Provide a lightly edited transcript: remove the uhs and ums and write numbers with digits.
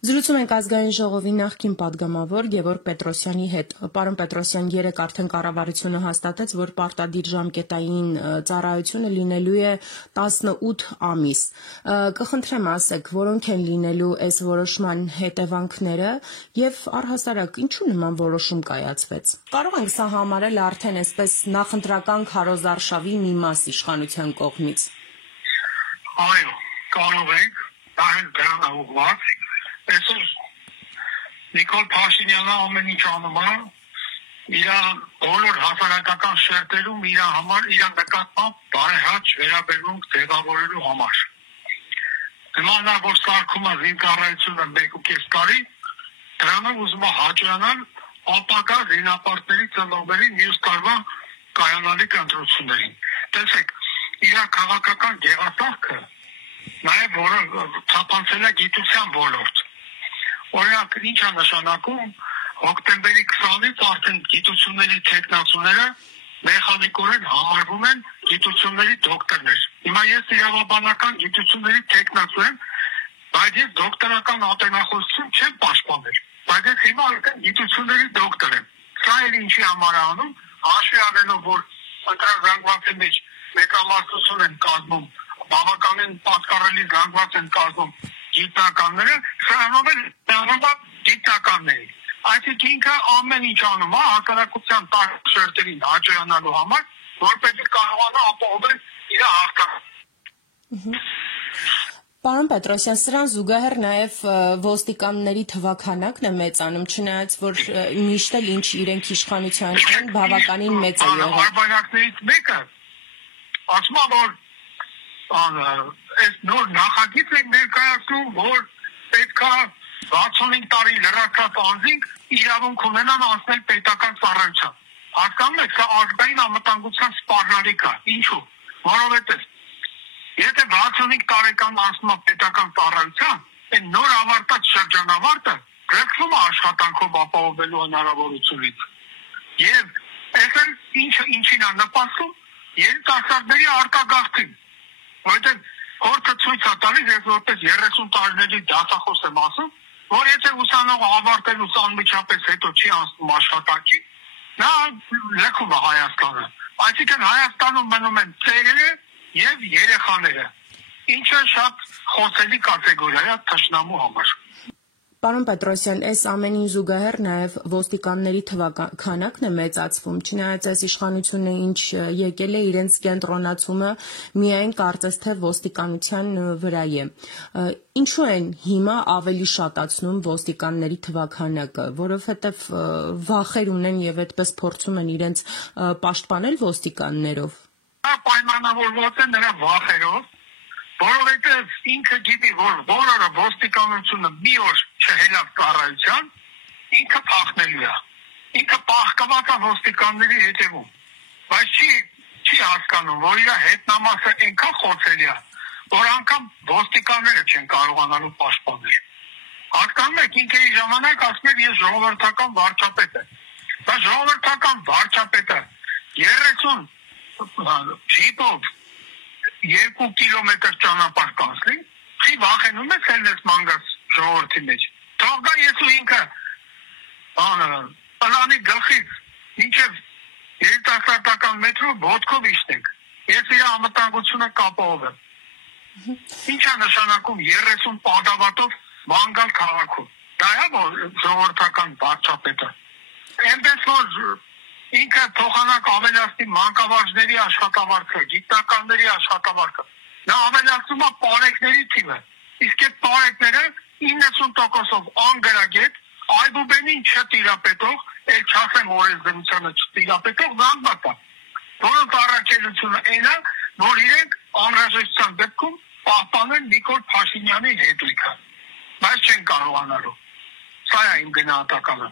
Զրուցում ենք ազգային ժողովի նախկին падգամավոր Գևորգ Պետրոսյանի հետ։ Պարոն Պետրոսյան, երեկ արդեն կառավարությունը հաստատեց, որ պարտադիր ժամկետային ծառայությունը լինելու է 18 ամիս։ Կխնդրեմ ասեք, որոնք են լինելու այս որոշման հետևանքները եւ առհասարակ ինչու նման որոշում կայացվեց։ Կարող ենք սա համարել արդեն այսպես նախընտրական քարոզարշավի մի մաս իշխանության կողմից։ Այո, կարող ենք, դա էլ դրանով ուղղված Այսօր Նիկոլ Փաշինյանը ամեն ինչ անում է իր բոլոր հասարակական շերտերում իր համար իր նկատմամբ բարեհաճ վերաբերմունք ձևավորելու համար։ Նմանա որ սարքում է զինծառայությունը 1.5 տարի, դրանով ուզում է հաջողանալ ապակա զինապարտների ծնողների մյուս տարվա կայանալիք ընտրություններին։ Տեսեք, իր քաղաքական գեղատախքը նաև որը թափանցել է գիտության ոլորտ։ Օրինակ, ինչ է նշանակում հոկտեմբերի 20-ից արդեն գիտությունների թեկնածուները մեխանիկորեն համարվում են գիտությունների դոկտորներ։ Հիմա ես իրավաբանական գիտությունների թեկնածու եմ, բայց ես դոկտորական ատենախոսություն չեմ պաշտպանել։ Բայց ես հիմա արդեն գիտությունների դոկտոր եմ։ Սա էլ ինչի համար է անում, հաշվի առնելով, որ ընտրազանգվածի մեջ մեկամարտություն են կազմում, բավականին պատկառելի զանգված են կազմում գիտնականները, սրանով էլ գիտնականների։ Այսինքն ինքը ամեն ինչ անում է հասարակության տարբեր շերտերին հաջողանալու համար, որպեսզի կարողանա ապահովել իր հաղթանակը։ Պարոն Պետրոսյան, սրան զուգահեռ նաև ոստիկանների թվաքանակն է մեծանում, չնայած որ միշտ էլ ինչ իրենք իշխանության են բավականին մեծ է եղել։ Արբանյակներից մեկը ասում է, որ այս նոր նախագիծ են ներկայացնում, որ պետք է 65 տարի լրացած անձինք իրավունք ունենան անցնել պետական ծառայության։ Հասկանում եք, սա ազգային անվտանգության սպառնալիք է։ Ինչու՞։ Որովհետև եթե 65 տարեկան անցնում է պետական ծառայության, այն նոր ավարտած շրջանավարտը գրկվում է աշխատանքով ապահովելու հնարավորությունից։ Եվ այսօր ինչին է նպաստում երիտասարդների արտագաղթին։ Որովհետև Օրդը ցույց է տալիս, ես որպես 30 տարիների դասախոս եմ ասում, որ եթե ուսանողը ավարտելուց անմիջապես հետո չի անցնում աշխատանքի, նա լքում է Հայաստանը։ Այսինքն Հայաստանում մնում են ծերերը եւ երեխաները, ինչը շատ խոսելի կատեգորիա է թշնամու համար։ Պարոն Պետրոսյան, այս ամենին զուգահեռ նաև ոստիկանների թվաքանակն է մեծացվում, չնայած այս իշխանությունը ինչ եկել է իրենց կենտրոնացումը միայն կարծես թե ոստիկանության վրա է։ Ինչու են հիմա ավելի շատացնում ոստիկանների թվաքանակը, որովհետև վախեր ունեն եւ այդպես փորձում են իրենց պաշտպանել ոստիկաններով։ Պայմանավորված է նրա վախերով, որովհետև ինքը գիտի, որ բոլորը ոստիկանությունը մի օր չհելավ ծառայության, ինքը փախնելու է։ Ինքը պահկված է ոստիկանների հետևում, բայց չի հասկանում, որ իր հետնամասը այնքան խոցելի է, որ անգամ ոստիկանները չեն կարողանալու պաշտպանել։ Հասկանում եք, ինքը իր ժամանակ ասում էր, ես ժողովրդական վարչապետ եմ։ Բայց ժողովրդական վարչապետը 30 ջիպով 2 կիլոմետր ճանապարհ կանցնի, չի վախենում ես հելնես մանգած ժողովրդի մեջ։ Թող գա ես ու ինքը պլանի գլխից մինչև երիտասարդական մետրո ոտքով իշտենք։ Ես իր անվտանգությունը կապահովեմ։ Ինչ է նշանակում 30 պատավատով մանգալ քաղաքում։ Դա է որ ժողովրդական վարչապետը։ Այնպես որ ինքը փոխանակ ավելացնի մանկավարժների աշխատավարձը, գիտնականների աշխատավարձը։ Նա ավելացնում է պարեկների թիվը։ Իսկ այդ պարեկները 90%-ով անգրագետ, այբուբենին չտիրապետող, էլ չասեմ օրենսդրությանը չտիրապետող զանգված է։ Որոնց առաքելությունը այն է, որ իրենք անհրաժեշտության դեպքում պահպանեն Նիկոլ Փաշինյանի հետույքը։ Բայց չեն կարողանալու։ Սա է իմ գնահատականը։